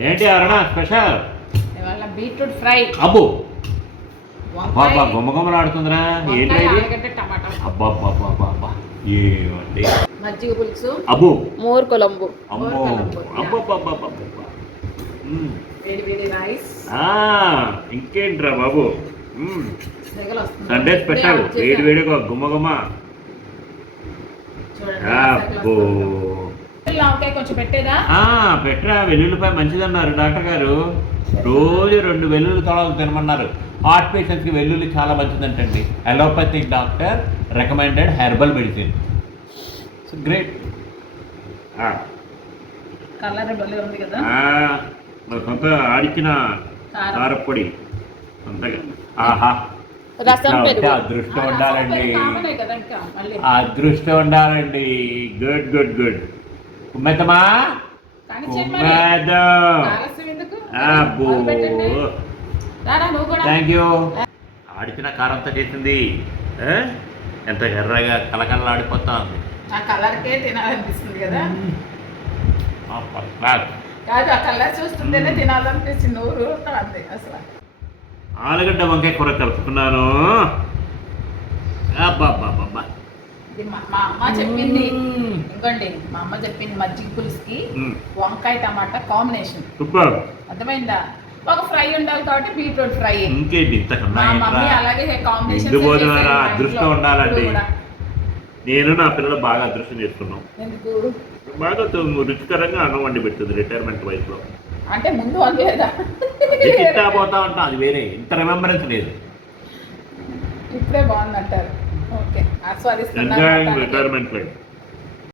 ఏంటి అరుణ స్పెషల్? ఇవాళ beetroot fry. అబ్బో వంకాయ, బాబా గుమ్మగుమ్మలాడుతుందిరా. ఏంటి వంకాయ, ఇది? ఆలుగడ్డ, టమాటా, అబ్బా అబ్బా అబ్బా అబ్బా ఏమండి? మజ్జిగ పులుసు, అబ్బో మోర్ కొలంబు, అమ్మో అబ్బబ్బబ్బబ్బబ్బ. వేడి వేడి రైస్. ఇంకేంట్రా బాబు? సెగలు వస్తుంది. సండే స్పెషల్ వేడి వేడిగా గుమ్మగుమ్మ. చూడండి, అబ్బో వంకాయ కొంచెం పెట్టేదా? పెట్టరా, వెల్లుల్లిపాయ మంచిదన్నారు డాక్టర్ గారు. రోజు 2 వెల్లుల్లి తొడలు తినమన్నారు. హార్ట్ పేషెంట్స్కి వెల్లుల్లి చాలా మంచిదంటండి. Allopathic doctor recommended herbal medicine. Great. Colour భలే ఉంది కదా. సొంత ఆడిచిన కారపొడి అంతగా. రసం పెరుగు. అదృష్టం ఉండాలండి, కామనే కదా ఇంకా మళ్ళీ. అదృష్టం ఉండాలండి. Good good good. కుమ్మెతమా కానీ ఆలస్యం ఎందుకు? రారా నువ్వు కూడా. Thank you. ఆడిచిన కారంతో చేసింది ఎంత ఎర్రగా కలకలలాడిపోతా ఉంది. ఆ కలర్కే తినాలనిపిస్తుంది కదా. క్లాస్. కాదు, ఆ కలర్ చూస్తుంటేనే తినాలనిపిస్తుంది. నూరు అంది అసలు. ఆలుగడ్డ వంకాయ కూర కలుపుకున్నాను. అబ్బా ఇది మా అమ్మ చెప్పింది. ఇంకోండి, మా అమ్మ చెప్పింది మజ్జిగ పులుసుకి వంకాయ టమాటా కాంబినేషన్. సూపర్. అర్థమైందా? ఒక ఫ్రై ఉండాలి కాబట్టి బీట్రూట్ ఫ్రై. ఇంకేంటి ఇంతకన్నా? మా మమ్మీ అలాగే కాంబినేషన్. అదృష్టం ఉండాలండి. నేను నా పిల్లలు బాగా అదృష్టం చేసుకున్నాం. ఎందుకు? బాగా రుచికరంగా అన్నం వండి పెడుతుంది రిటైర్మెంట్ వయసులో. అంటే ముందు వండలేదా? తింటా పోతా ఉంటాం, అది వేరే. ఇంత రిమెంబరెన్స్ లేదు. ఇప్పుడే బాగుందంటారు. ఓకే, ఆస్వాదిస్తున్నాను. Enjoying retirement life.